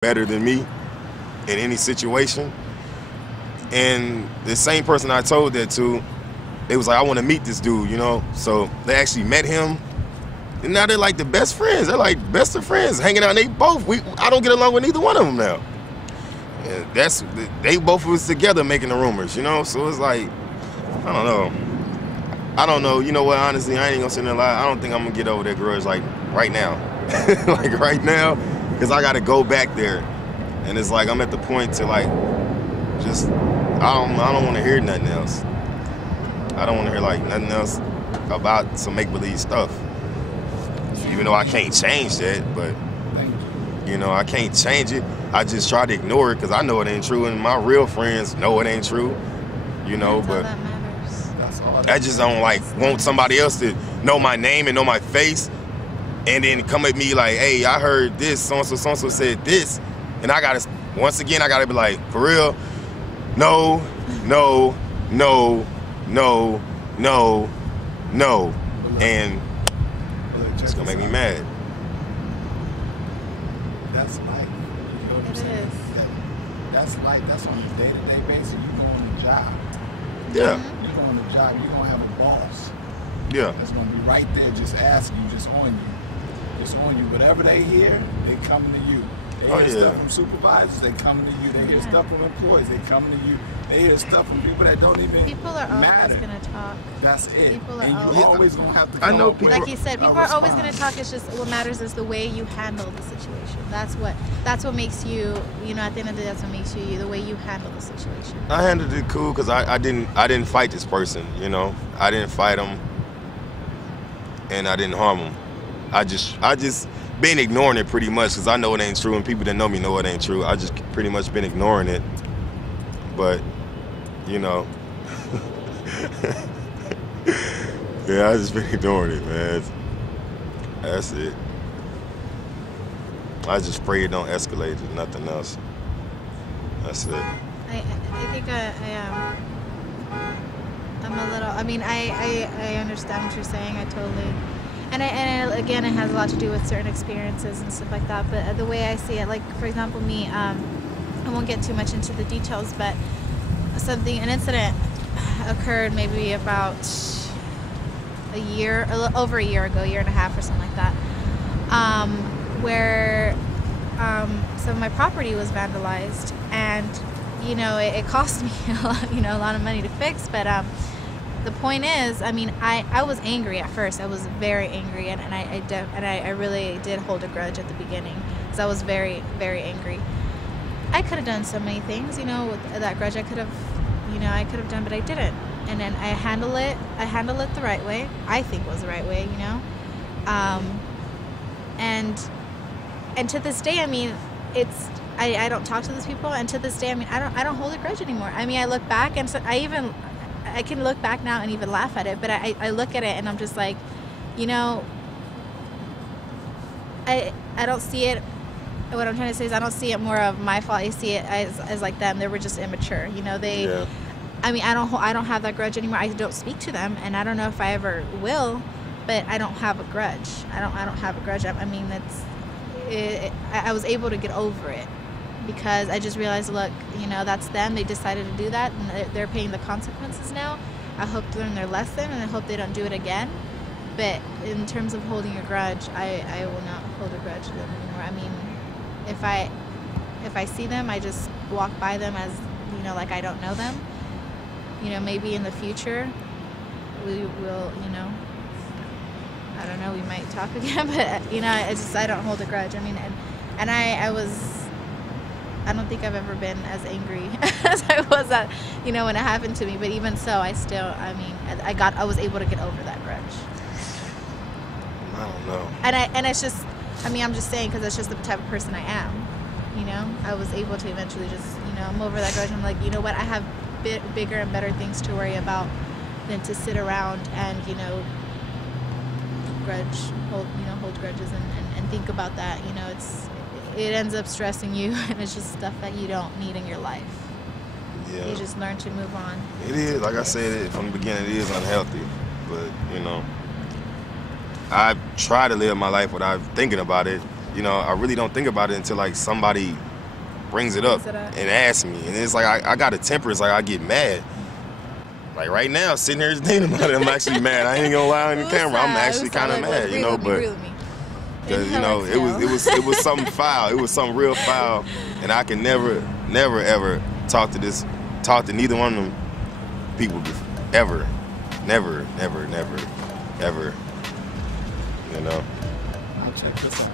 better than me in any situation. And the same person I told that to, they was like, I want to meet this dude, you know? So they actually met him. And now they're like the best friends. They're like best of friends, hanging out. And I don't get along with neither one of them now. And they both was together making the rumors, you know? So it's like, I don't know. I don't know. You know what? Honestly, I ain't gonna sit there and lie. I don't think I'm gonna get over that grudge like right now. Like right now, because I gotta go back there. And it's like I'm at the point to like just I don't want to hear nothing else. I don't want to hear like nothing else about some make-believe stuff. Even though I can't change that, but you know, I can't change it. I just try to ignore it because I know it ain't true, and my real friends know it ain't true. You know, but that matters. That's all. I just don't like want somebody else to know my name and know my face, and then come at me like, "Hey, I heard this. So and so said this," and I gotta once again I gotta be like, "For real? No, no, no, no, no, no," and it's gonna make me mad. That's life. You know what I'm saying? That's life. That's on a day-to-day basis. You go on the job. Yeah. You go on the job. You're gonna have a boss. Yeah. That's gonna be right there, just asking you, just on you, just on you. Whatever they hear, they coming to you. They hear stuff from supervisors, they come to you. They hear stuff from employees, they come to you. They hear stuff from people that don't even People are matter. always going to talk. That's it. People are and you always going to have to come I know up with Like you said, people are always going response. to talk. It's just what matters is the way you handle the situation. That's what makes you, you know, at the end of the day, that's what makes you, the way you handle the situation. I handled it cool because I didn't fight this person, you know. I didn't fight him, and I didn't harm him. I just been ignoring it pretty much because I know it ain't true, and people that know me know it ain't true. I just pretty much been ignoring it, but you know, yeah, I just been ignoring it, man. That's it. I just pray it don't escalate to nothing else. That's it. I think I'm a little. I mean, I understand what you're saying. I totally. And again, it has a lot to do with certain experiences and stuff like that. But the way I see it, like for example, me, I won't get too much into the details, but an incident occurred maybe about over a year ago, year and a half or something like that, where some of my property was vandalized, and you know, it cost me a lot of money to fix, but the point is, I mean, I was angry at first. I was very angry, and I really did hold a grudge at the beginning because I was very, very angry. I could have done so many things, you know, with that grudge. I could have done, but I didn't. And then I handle it the right way. I think was the right way, you know. And to this day, I mean, I don't talk to those people, and to this day, I mean, I don't hold a grudge anymore. I mean, I look back, and so I can look back now and even laugh at it, but I look at it and I'm just like, you know, I don't see it. What I'm trying to say is I don't see it more of my fault. I see it as like them. They were just immature, you know. Yeah. I mean, I don't have that grudge anymore. I don't speak to them, and I don't know if I ever will, but I don't have a grudge. I don't have a grudge. I mean, I was able to get over it because I just realized, look, you know, that's them. They decided to do that, and they're paying the consequences now. I hope to learn their lesson, and I hope they don't do it again. But in terms of holding a grudge, I will not hold a grudge to them anymore. I mean, if I see them, I just walk by them as, you know, like I don't know them. You know, maybe in the future we will, you know, I don't know, we might talk again, but you know, I don't hold a grudge. I mean, and I don't think I've ever been as angry as I was at, you know, when it happened to me, but even so, I was able to get over that grudge. I don't know. And it's just, I mean, I'm just saying because it's just the type of person I am, you know. I was able to eventually just, you know, I'm over that grudge. I'm like, you know what, I have bigger and better things to worry about than to sit around and, you know, hold grudges and think about that. You know, it ends up stressing you, and it's just stuff that you don't need in your life. Yeah. You just learn to move on. It is, like I said from the beginning, it is unhealthy, but you know, I try to live my life without thinking about it. You know, I really don't think about it until like somebody brings it up and asks me. And it's like, I got a temper. It's like, I get mad. Like right now, sitting here thinking about it, I'm actually mad. I ain't gonna lie on the camera. I'm actually kind of mad, you know, but because, you know, it was something foul. It was something real foul, and I can never ever talk to neither one of them people ever, never, ever. You know. I'll check this out.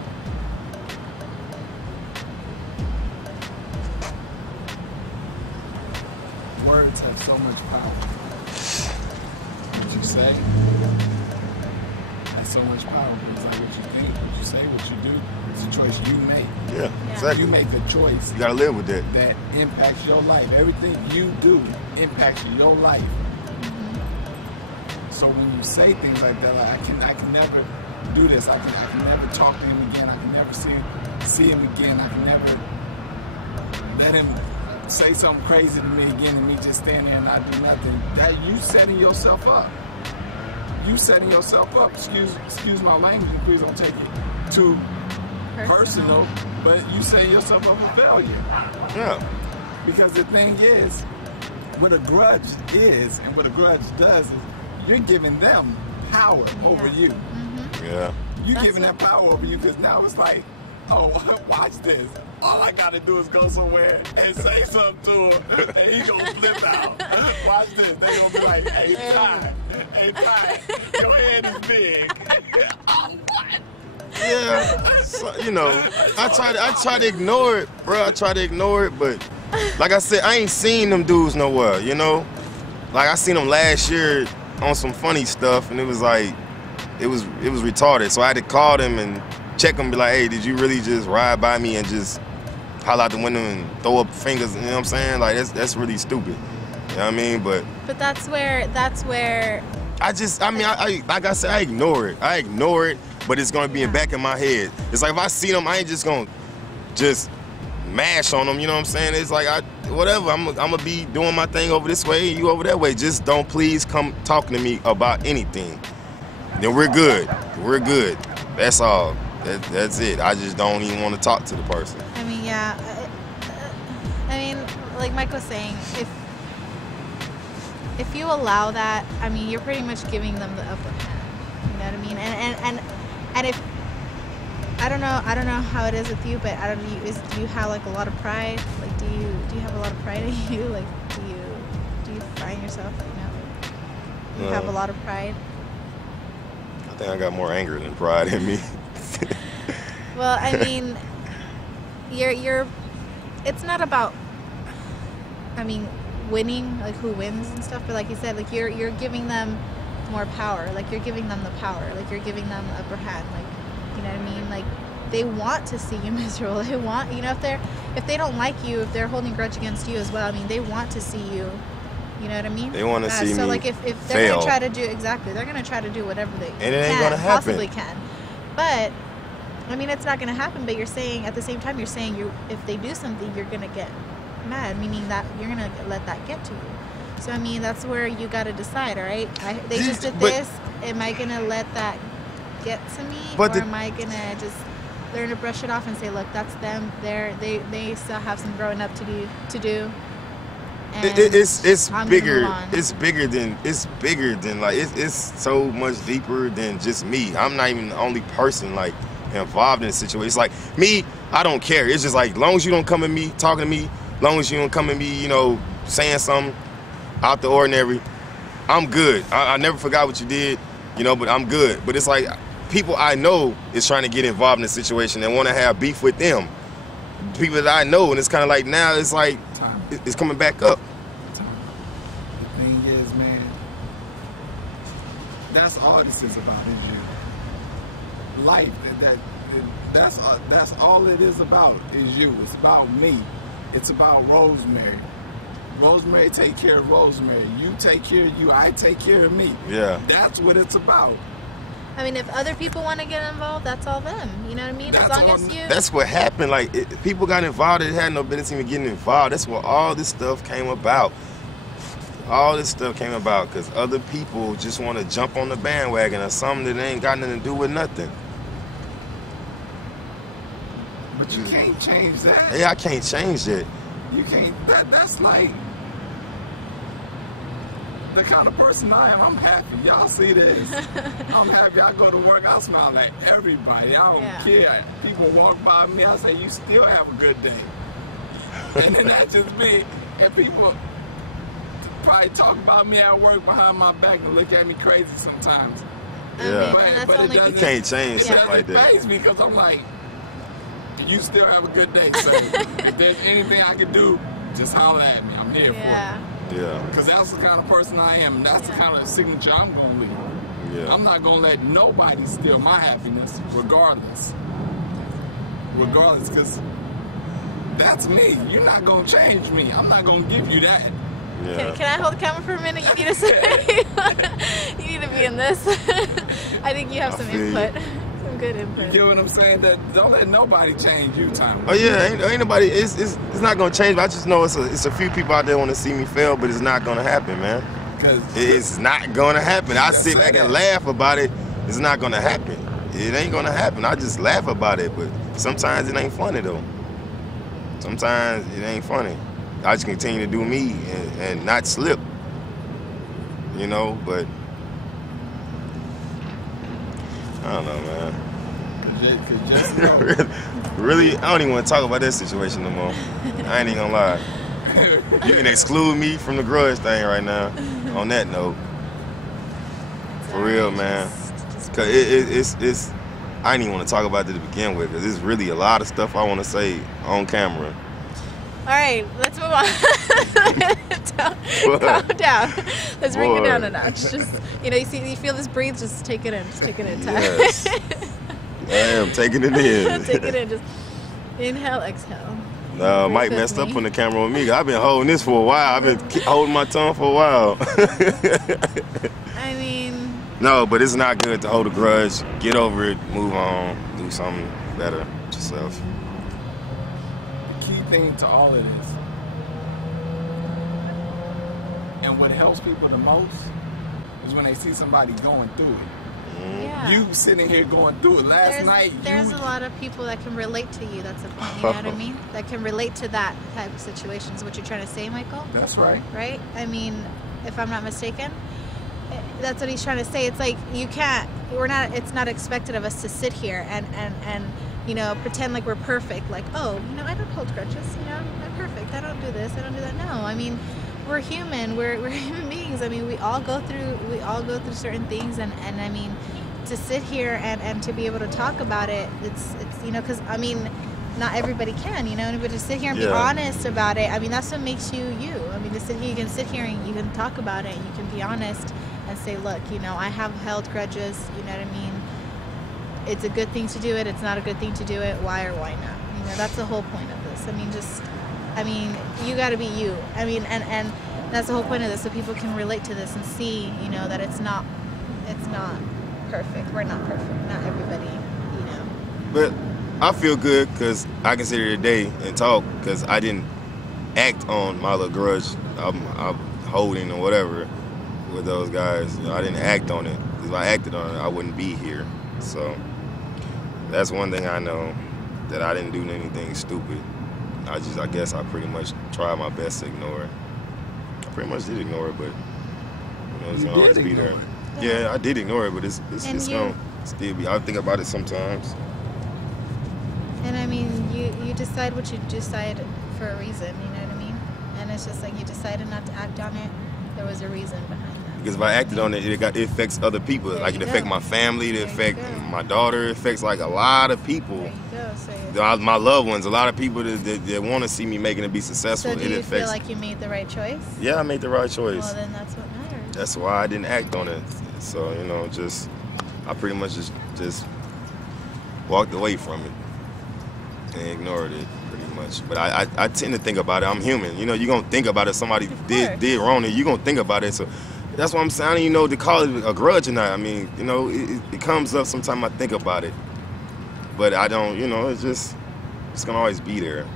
Words have so much power. What you say has so much power. It's like what you think, what you say, what you do. It's a choice you make. Yeah, exactly. You make a choice. You gotta live with that. That impacts your life. Everything you do impacts your life. So when you say things like that, like I can never do this. I can never talk to him again. I can never see him again. I can never let him say something crazy to me again and me just stand there and not do nothing. That you setting yourself up. You setting yourself up. Excuse my language, please don't take it too personal, but you setting yourself up for failure. Yeah. Because the thing is, what a grudge is and what a grudge does is you're giving them power over you. Yeah. You're giving them power over you because now it's like, oh, watch this. All I gotta do is go somewhere and say something to him, and he gonna flip out. Watch this. They gonna be like, hey, Ty, your head is big. Oh, what? Yeah. So, you know, I try to ignore it, bro. I try to ignore it, but like I said, I ain't seen them dudes nowhere. You know, like I seen them last year on some funny stuff, and it was like, it was retarded. So I had to call them and check them, be like, hey, did you really just ride by me and just holler out the window and throw up fingers? You know what I'm saying? Like that's really stupid. You know what I mean? But that's where I like I said, I ignore it, but it's gonna be in the back of my head. It's like if I see them, I ain't just gonna just mash on them, you know what I'm saying? It's like whatever, I'm gonna be doing my thing over this way and you over that way. Just don't please come talking to me about anything. Then we're good. We're good. That's all. That's it. I just don't even want to talk to the person. I mean, yeah. I mean, like Mike was saying, if you allow that, I mean, you're pretty much giving them the upper hand. You know what I mean? And if I don't know how it is with you, but do you have like a lot of pride? Like, do you have a lot of pride in you? Like, do you find yourself like you have a lot of pride? I think I got more anger than pride in me. Well, I mean, you're. It's not about, I mean, winning, like who wins and stuff. But like you said, like you're giving them more power. Like you're giving them the power. Like you're giving them the upper hand. Like, you know what I mean? Like they want to see you miserable. They want, you know, if they don't like you, if they're holding a grudge against you as well. I mean, they want to see you. You know what I mean? They want to see me. So like if they're gonna try to do they're gonna try to do whatever they possibly can. But I mean, it's not gonna happen. But you're saying at the same time, if they do something, you're gonna get mad, meaning that you're gonna let that get to you. So I mean, that's where you gotta decide. All right, they just did this. Am I gonna let that get to me, or am I gonna just learn to brush it off and say, look, that's them. They still have some growing up to do. It's bigger. It's bigger than like it's so much deeper than just me. I'm not even the only person like involved in the situation. It's like me, I don't care. It's just like as long as you don't come at me, talking to me, as long as you don't come at me, you know, saying something out the ordinary, I'm good. I never forgot what you did, you know, but I'm good. But it's like people I know is trying to get involved in the situation and want to have beef with them. People that I know, and it's kind of like now it's like it's coming back up. The thing is, man, that's all this is about is you. Life, that's all it is about is you. It's about me. It's about Rosemary. Rosemary take care of Rosemary. You take care of you. I take care of me. Yeah. That's what it's about. I mean, if other people want to get involved, that's all them. You know what I mean? As long as you... That's what happened. Like, people got involved. It had no business even getting involved. That's what all this stuff came about. All this stuff came about because other people just want to jump on the bandwagon or something that ain't got nothing to do with nothing. But you can't change that. Yeah, I can't change that. You can't. That's like the kind of person I am. I'm happy. Y'all see this? I'm happy. I go to work. I smile like everybody. I don't care. People walk by me. I say, "You still have a good day." And then that's just me. And people probably talk about me at work behind my back and look at me crazy sometimes. Yeah. But it doesn't. You can't change stuff like that. It faze me because I'm like, you still have a good day, sir. If there's anything I can do, just holler at me. I'm here for it. Yeah. Because that's the kind of person I am. That's the kind of signature I'm going to leave. Yeah. I'm not going to let nobody steal my happiness, regardless. Regardless, because that's me. You're not going to change me. I'm not going to give you that. Yeah. Can I hold the camera for a minute? You need to say, you need to be in this. I think you have some input. Some good input. You get what I'm saying? That don't let nobody change you, Tom. Oh yeah, ain't nobody. It's not gonna change. But I just know it's a few people out there want to see me fail, but it's not gonna happen, man. Cause it's not gonna happen. I sit back and laugh about it. It's not gonna happen. It ain't gonna happen. I just laugh about it, but sometimes it ain't funny though. Sometimes it ain't funny. I just continue to do me and not slip, you know, but I don't know, man. Just know. Really, I don't even want to talk about that situation no more. I ain't even gonna lie. You can exclude me from the grudge thing right now, on that note. For real, man. Cause it's I ain't even want to talk about it to begin with, because there's really a lot of stuff I want to say on camera. All right, let's move on. Calm down. Let's bring it down a notch. Just, you know, you feel this breathe. Just take it in. Just take it in. Yes. I am taking it in. Take it in. Just inhale, exhale. No, Mike messed up on the camera with me. I've been holding this for a while. I've been holding my tongue for a while. I mean. No, but it's not good to hold a grudge. Get over it. Move on. Do something better with yourself. Key thing to all of this, and what helps people the most, is when they see somebody going through it. Yeah. You sitting here going through it. There's a lot of people that can relate to you. That's the point. You know what I mean? That can relate to that type of situation. Is what you're trying to say, Michael? That's right. Right? I mean, if I'm not mistaken, that's what he's trying to say. It's like you can't. It's not expected of us to sit here and you know, pretend like we're perfect. Like, oh, you know, I don't hold grudges. You know, I'm perfect. I don't do this. I don't do that. No, I mean, we're human. We're human beings. I mean, we all go through certain things, and I mean, to sit here and to be able to talk about it, it's you know, because I mean, not everybody can, you know, but to sit here and be honest about it. I mean, that's what makes you you. I mean, to sit here, you can sit here and you can talk about it, and you can be honest and say, look, you know, I have held grudges. You know what I mean? It's a good thing to do it. It's not a good thing to do it. Why or why not? You know, that's the whole point of this. I mean, you got to be you. I mean, and that's the whole point of this, so people can relate to this and see, you know, that it's not perfect. We're not perfect. Not everybody, you know. But I feel good because I can sit here today and talk because I didn't act on my little grudge I'm holding or whatever with those guys. You know, I didn't act on it. If I acted on it, I wouldn't be here. So that's one thing I know, that I didn't do anything stupid. I guess I pretty much tried my best to ignore it. I pretty much did ignore it, but you know, it's gonna always be there. Yeah, I did ignore it, but it's gonna still be. I think about it sometimes. And I mean, you decide what you decide for a reason. You know what I mean? And it's just like you decided not to act on it. There was a reason behind that. Because if I acted on it, it affects other people. Like it affects my family, it affects my daughter, it affects like a lot of people. There you go. My loved ones, a lot of people that want to see me making it be successful. So do you feel like you made the right choice? Yeah, I made the right choice. Well, then that's what matters. That's why I didn't act on it. So, you know, I pretty much just walked away from it and ignored it pretty much. But I tend to think about it. I'm human. You know, you're going to think about it. Somebody did wrong, and you're going to think about it. So that's why I'm saying, I don't even know to call it a grudge or not. I mean, you know, it comes up sometimes I think about it. But I don't, you know, it's going to always be there.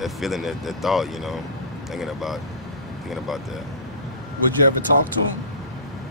That feeling, that thought, you know, thinking about that. Would you ever talk to him?